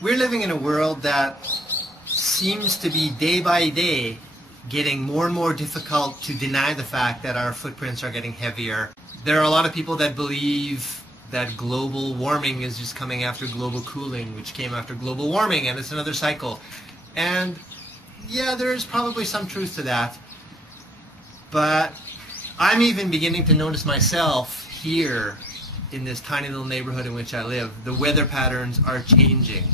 We're living in a world that seems to be day by day getting more and more difficult to deny the fact that our footprints are getting heavier. There are a lot of people that believe that global warming is just coming after global cooling, which came after global warming, and it's another cycle. And yeah, there's probably some truth to that. But I'm even beginning to notice myself here in this tiny little neighborhood in which I live, the weather patterns are changing.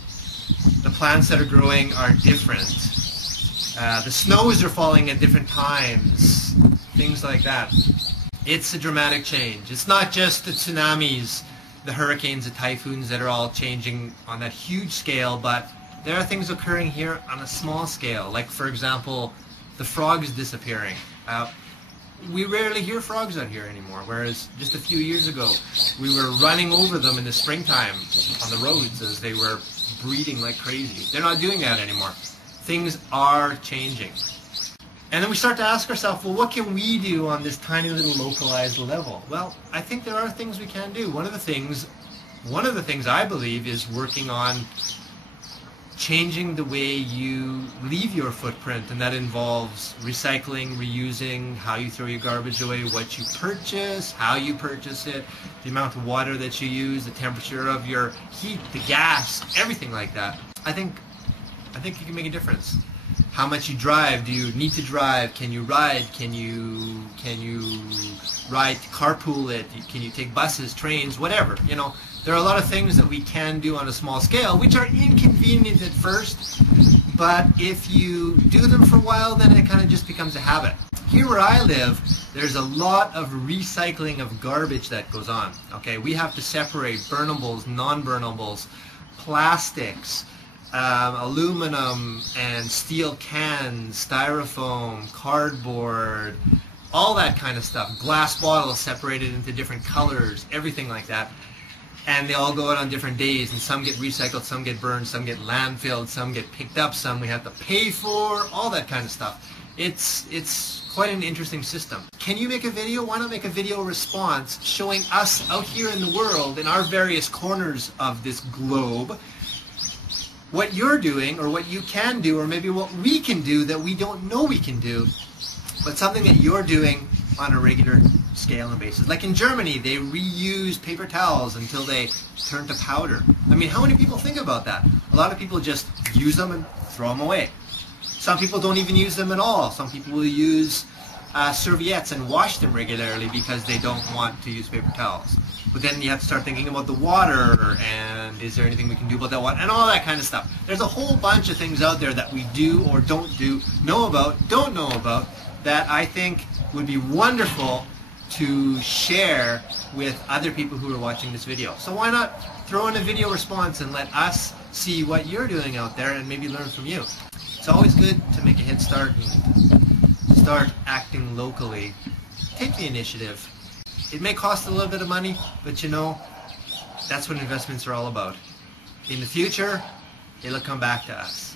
The plants that are growing are different. The snows are falling at different times, things like that. It's a dramatic change. It's not just the tsunamis, the hurricanes, the typhoons that are all changing on that huge scale, but there are things occurring here on a small scale, like for example, the frogs disappearing. We rarely hear frogs out here anymore, whereas just a few years ago we were running over them in the springtime on the roads as they were breeding like crazy. They're not doing that anymore. Things are changing. And then we start to ask ourselves, well, what can we do on this tiny little localized level? Well, I think there are things we can do. One of the things I believe is working on changing the way you leave your footprint, and that involves recycling, reusing, how you throw your garbage away, what you purchase, how you purchase it, the amount of water that you use, the temperature of your heat, the gas, everything like that. I think you can make a difference. How much you drive? Do you need to drive? Can you ride? Can you ride, carpool it? Can you take buses, trains, whatever? You know, there are a lot of things that we can do on a small scale, which are inconvenient at first, but if you do them for a while, then it kind of just becomes a habit. Here where I live, there's a lot of recycling of garbage that goes on. Okay, we have to separate burnables, non-burnables, plastics, aluminum and steel cans, styrofoam, cardboard, all that kind of stuff. Glass bottles separated into different colors, everything like that. And they all go out on different days, and some get recycled, some get burned, some get landfilled, some get picked up, some we have to pay for, all that kind of stuff. It's quite an interesting system. Can you make a video? Why not make a video response showing us out here in the world, in our various corners of this globe, what you're doing, or what you can do, or maybe what we can do that we don't know we can do, but something that you're doing on a regular scale and basis. Like in Germany, they reuse paper towels until they turn to powder. I mean, how many people think about that? A lot of people just use them and throw them away. Some people don't even use them at all. Some people will use serviettes and wash them regularly because they don't want to use paper towels. But then you have to start thinking about the water, and is there anything we can do about that water, and all that kind of stuff. There's a whole bunch of things out there that we do or don't do, know about, don't know about, that I think would be wonderful to share with other people who are watching this video. So why not throw in a video response and let us see what you're doing out there and maybe learn from you. It's always good to make a head start and start acting locally. Take the initiative. It may cost a little bit of money, but you know, that's what investments are all about. In the future, it'll come back to us.